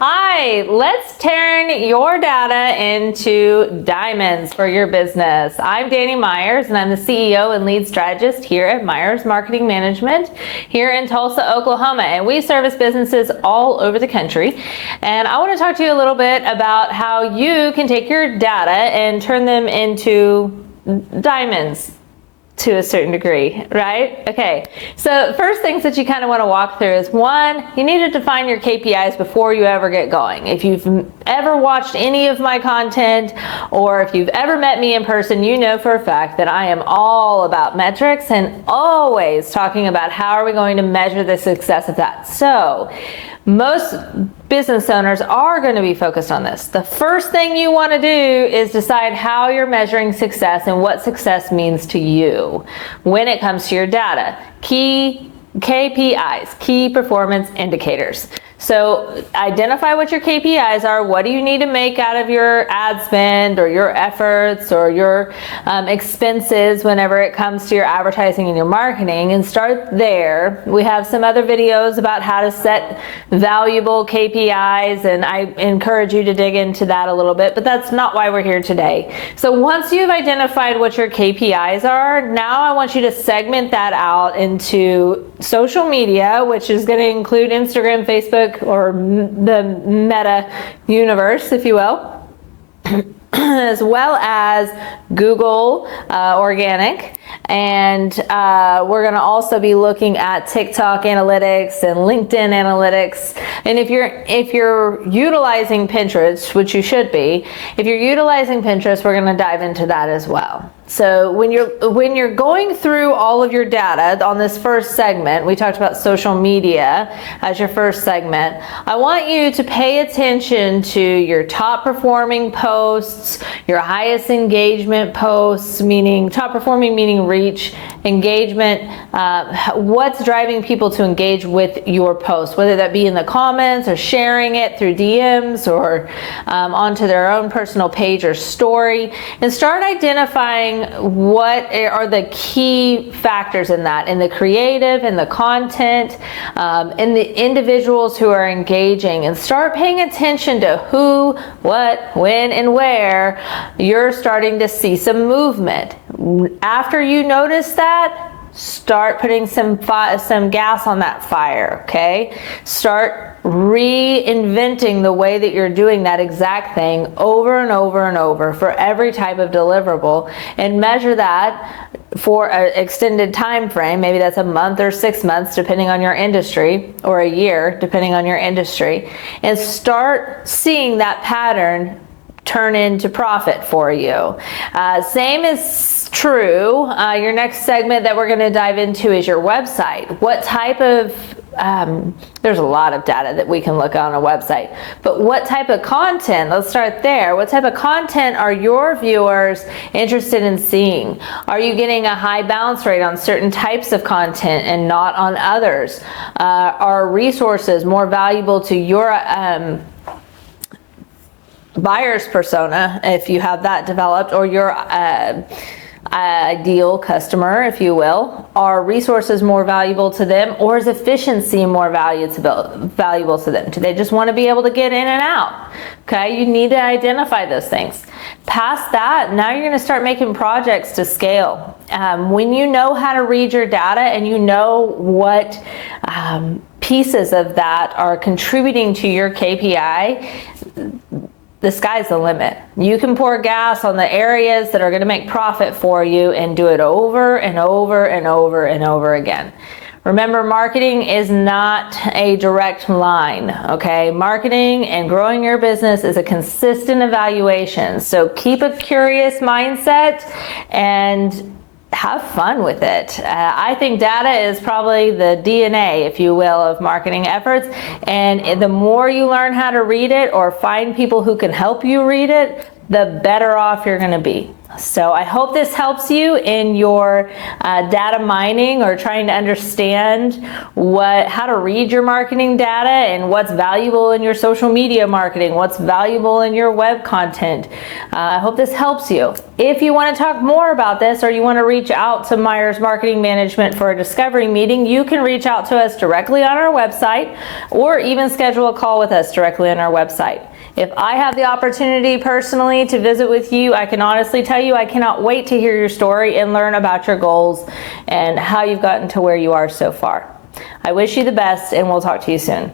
Hi, let's turn your data into diamonds for your business. I'm Danny Myers, and I'm the CEO and lead strategist here at Myers Marketing Management here in Tulsa, Oklahoma. And we service businesses all over the country. And I want to talk to you a little bit about how you can take your data and turn them into diamonds to a certain degree, right? Okay, so first things that you kind of want to walk through is one, you need to define your KPIs before you ever get going. If you've ever watched any of my content or if you've ever met me in person, you know for a fact that I am all about metrics and always talking about how are we going to measure the success of that. So most business owners are going to be focused on this. The first thing you want to do is decide how you're measuring success and what success means to you when it comes to your data. Key KPIs, key performance indicators. So identify what your KPIs are. What do you need to make out of your ad spend or your efforts or your expenses whenever it comes to your advertising and your marketing, and start there. We have some other videos about how to set valuable KPIs, and I encourage you to dig into that a little bit, but that's not why we're here today. So once you've identified what your KPIs are, now I want you to segment that out into social media, which is going to include Instagram, Facebook, or the meta universe, if you will, as well as Google organic, and we're going to also be looking at TikTok analytics and LinkedIn analytics. And if you're utilizing Pinterest, which you should be, if you're utilizing Pinterest, we're going to dive into that as well. So when you're going through all of your data on this first segment, we talked about social media as your first segment. I want you to pay attention to your top performing posts, your highest engagement posts, meaning top performing, meaning reach, engagement, what's driving people to engage with your post, whether that be in the comments or sharing it through DMs or onto their own personal page or story, and start identifying what are the key factors in that, in the creative, in the content, in the individuals who are engaging, and start paying attention to who, what, when, and where you're starting to see some movement. After you notice that, start putting some gas on that fire, okay? Start reinventing the way that you're doing that exact thing over and over and over for every type of deliverable, and measure that for an extended time frame. Maybe that's a month or 6 months, depending on your industry, or a year, depending on your industry, and start seeing that pattern turn into profit for you. Same is true. Your next segment that we're going to dive into is your website. What type of there's a lot of data that we can look on a website, but what type of content, let's start there. What type of content are your viewers interested in seeing? Are you getting a high bounce rate on certain types of content and not on others? Are resources more valuable to your buyer's persona, if you have that developed, or your ideal customer, if you will? Are resources more valuable to them, or is efficiency more valuable to them? Do they just want to be able to get in and out? Okay, you need to identify those things. Past that, now you're going to start making projects to scale. When you know how to read your data and you know what pieces of that are contributing to your KPI, the sky's the limit. You can pour gas on the areas that are going to make profit for you and do it over and over and over and over again. Remember, marketing is not a direct line, okay? Marketing and growing your business is a consistent evaluation. So keep a curious mindset and have fun with it. I think data is probably the DNA, if you will, of marketing efforts. And the more you learn how to read it or find people who can help you read it, the better off you're going to be. So I hope this helps you in your data mining or trying to understand how to read your marketing data and what's valuable in your social media marketing, what's valuable in your web content. I hope this helps you. If you want to talk more about this or you want to reach out to Myers Marketing Management for a discovery meeting, you can reach out to us directly on our website or even schedule a call with us directly on our website. If I have the opportunity personally to visit with you, I can honestly tell you I cannot wait to hear your story and learn about your goals and how you've gotten to where you are so far. I wish you the best, and we'll talk to you soon.